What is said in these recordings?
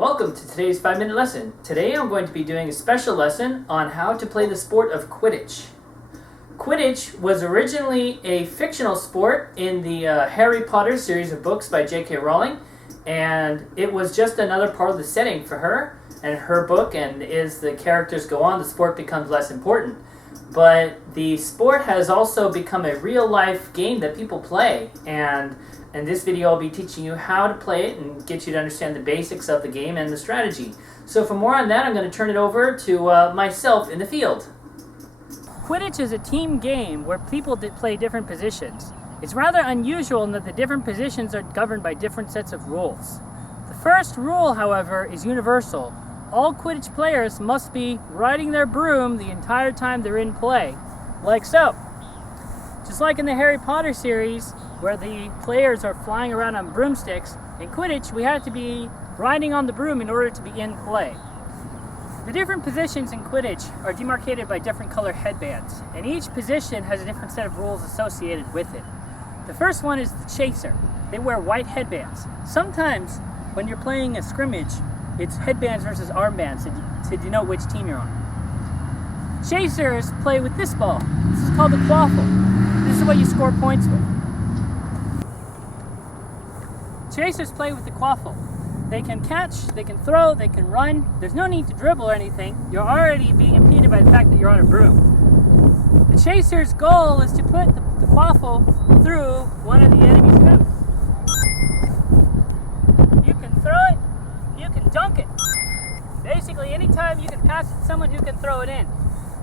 Welcome to today's 5-minute lesson. Today I'm going to be doing a special lesson on how to play the sport of Quidditch. Quidditch was originally a fictional sport in the Harry Potter series of books by J.K. Rowling, and it was just another part of the setting for her and her book, and as the characters go on, the sport becomes less important. But the sport has also become a real-life game that people play, and in this video I'll be teaching you how to play it and get you to understand the basics of the game and the strategy. So for more on that, I'm going to turn it over to myself in the field. Quidditch is a team game where people play different positions. It's rather unusual in that the different positions are governed by different sets of rules. The first rule, however, is universal. All Quidditch players must be riding their broom the entire time they're in play, like so. Just like in the Harry Potter series, where the players are flying around on broomsticks, in Quidditch we have to be riding on the broom in order to be in play. The different positions in Quidditch are demarcated by different color headbands, and each position has a different set of rules associated with it. The first one is the chaser. They wear white headbands. Sometimes, when you're playing a scrimmage, it's headbands versus armbands to denote which team you're on. Chasers play with this ball. This is called the quaffle. This is what you score points with. Chasers play with the quaffle. They can catch, they can throw, they can run. There's no need to dribble or anything. You're already being impeded by the fact that you're on a broom. The chaser's goal is to put the quaffle through one of the enemy's hoops. You can throw it, you can dunk it. Basically, anytime you can pass it to someone who can throw it in.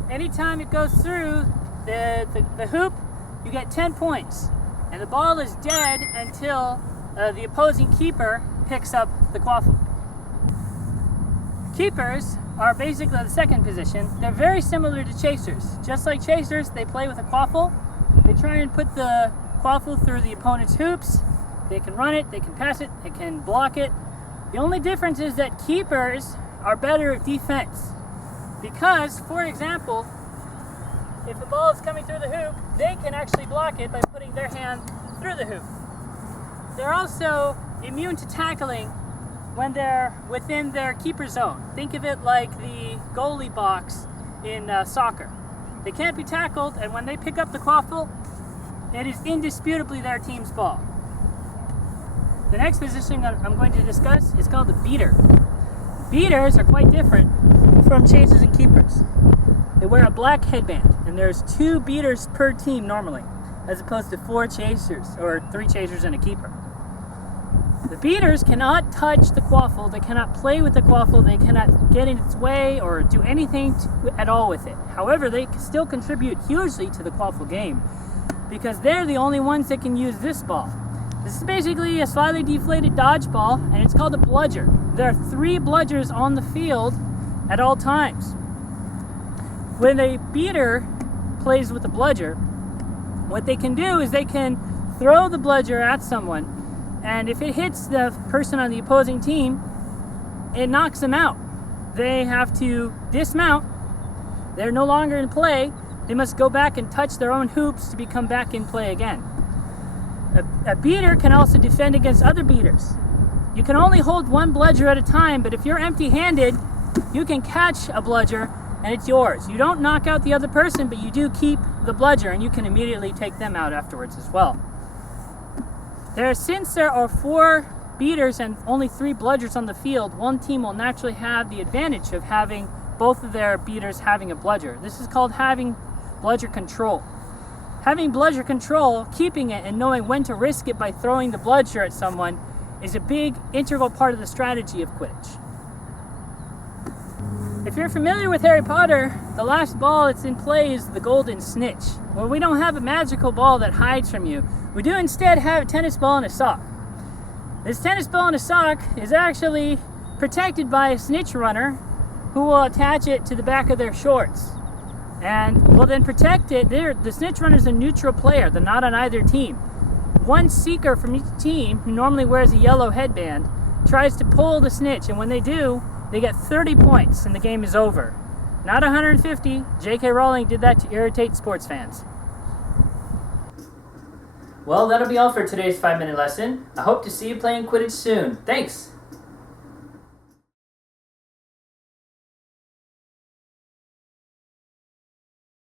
Anytime it goes through the hoop, you get 10 points. And the ball is dead until the opposing keeper picks up the quaffle. Keepers are basically the second position. They're very similar to chasers. Just like chasers, they play with a quaffle. They try and put the quaffle through the opponent's hoops. They can run it, they can pass it, they can block it. The only difference is that keepers are better at defense. Because, for example, if the ball is coming through the hoop, they can actually block it by putting their hand through the hoop. They're also immune to tackling when they're within their keeper zone. Think of it like the goalie box in soccer. They can't be tackled, and when they pick up the quaffle, it is indisputably their team's ball. The next position I'm going to discuss is called the beater. Beaters are quite different from chasers and keepers. They wear a black headband, and there's 2 beaters per team normally, as opposed to 4 chasers, or 3 chasers and a keeper. The beaters cannot touch the quaffle, they cannot play with the quaffle, they cannot get in its way or do anything at all with it. However, they still contribute hugely to the quaffle game because they're the only ones that can use this ball. This is basically a slightly deflated dodgeball, and it's called a bludger. There are 3 bludgers on the field at all times. When a beater plays with a bludger, what they can do is they can throw the bludger at someone, and if it hits the person on the opposing team, it knocks them out. They have to dismount. They're no longer in play. They must go back and touch their own hoops to become back in play again. A beater can also defend against other beaters. You can only hold 1 bludger at a time, but if you're empty-handed, you can catch a bludger and it's yours. You don't knock out the other person, but you do keep the bludger, and you can immediately take them out afterwards as well. Since there are 4 beaters and only 3 bludgers on the field, one team will naturally have the advantage of having both of their beaters having a bludger. This is called having bludger control. Having bludger control, keeping it, and knowing when to risk it by throwing the bludger at someone is a big integral part of the strategy of Quidditch. If you're familiar with Harry Potter, the last ball that's in play is the golden snitch. Well, we don't have a magical ball that hides from you. We do instead have a tennis ball and a sock. This tennis ball and a sock is actually protected by a snitch runner who will attach it to the back of their shorts and will then protect it. The snitch runner is a neutral player. They're not on either team. One seeker from each team, who normally wears a yellow headband, tries to pull the snitch, and when they do, they get 30 points and the game is over. Not 150. J.K. Rowling did that to irritate sports fans. Well, that'll be all for today's 5-minute lesson. I hope to see you playing Quidditch soon. Thanks!